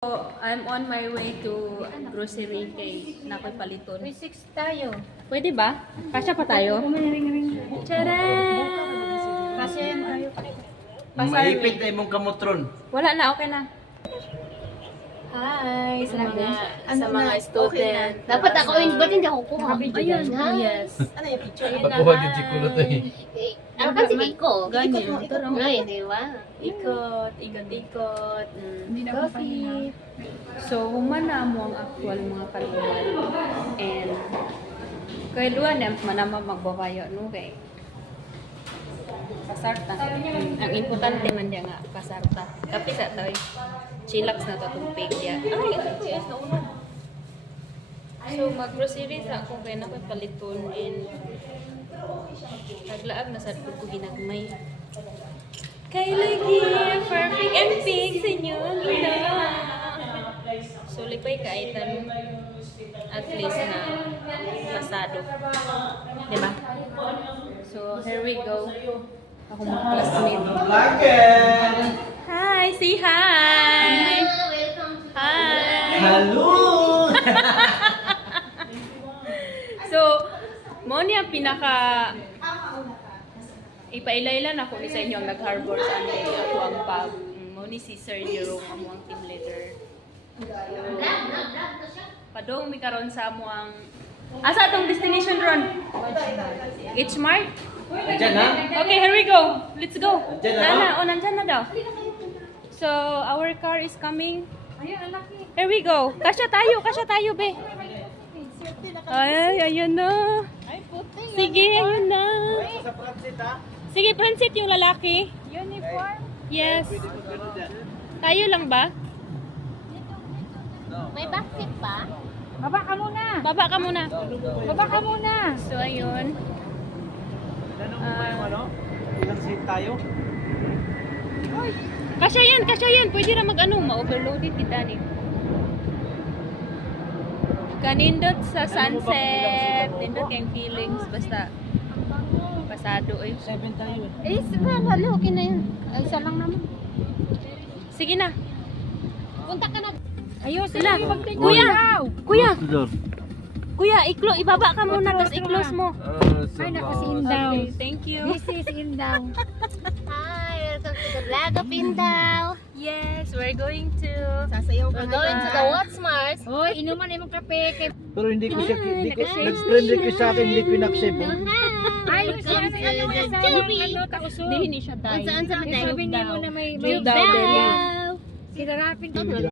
So, I'm on my way to grocery kay nakoy paliton. 6 tayo. Pwede ba? Kasya pa tayo? Charan! Kasi yan tayo. Maipit na imong kamotron. Wala na, okay na. Hi, Sa mga, ano sa mga student. Dapat ako yun, ba't hindi ako kuha? Ayun, ha? yes. Ano yung picture? Ayun na Pagkuha nga. yung chikulot eh. Ano kasi ko? Ganyan. Ngayon, di ba? Ikot, ikot. Coffee. So, humana mo ang actual mga kaluman. And, kaya luwan na manama magbabayo, no? Kay pasarta. Ang importante man diya nga, pasarta. Tapi sa tayo, chillax na to itong pig diya. Ay, ito ko yes, nauna. So, mag-groceries ako kaya na ko'y paliton and naglaag na sa ko ginagmay. Kay lagi, perfect and pig sa inyo. So, lipay kaitan at least na pasado. Diba? So, here we go. Ako mga classmate. Hi! Say hi! Hi! Hello! So, mo niya pinaka ipailailan ako ni sa inyo ang nag-harbor sa ano ako ang pag mo ni si Sir Jerome amo ang team leader. Padong mi karon sa amo ang asa atong destination ron? H Mart? Diyan ha? Okay, here we go. Let's go. Nandyan na Nana, oh nandyan na daw. So, our car is coming. Here we go. Kasya tayo, be. Ay, ayun na. Sige, ayun na. Sa Francis ha? Sige, Francis yung lalaki. Uniform? Yes. Tayo lang ba? May backseat pa? Baba ka muna! Baba ka muna. Baba ka muna! So, ayun. Tanong mo yung ano? Ilang seat tayo? Kasya yan. Pwede na mag-ano, ma-overloaded kita ni. Kanindot sa sunset. Nindot kayong feelings. Basta, pasado eh. 7 tayo eh. Eh, wala, okay na yun. Ay, isa lang naman. Sige na. Punta ka na. Ayun, Sila. sige, Kuya, ibaba ka muna, tapos i-close mo. Ay, naku, si Indaw. Okay, thank you. This is Indaw. Hi, welcome to the vlog of Indaw. Yes, we're going to... Sasayaw We're going to the Walmart. Hoy, inuman na yung kape. Pero hindi ko siya, nag-friend request sa akin, hindi ko in-accept. Ay, si ano nga sa ano, tausog. Hindi siya tayo. Saan sa Sabi niya mo na may Jill daw, Sinarapin ko.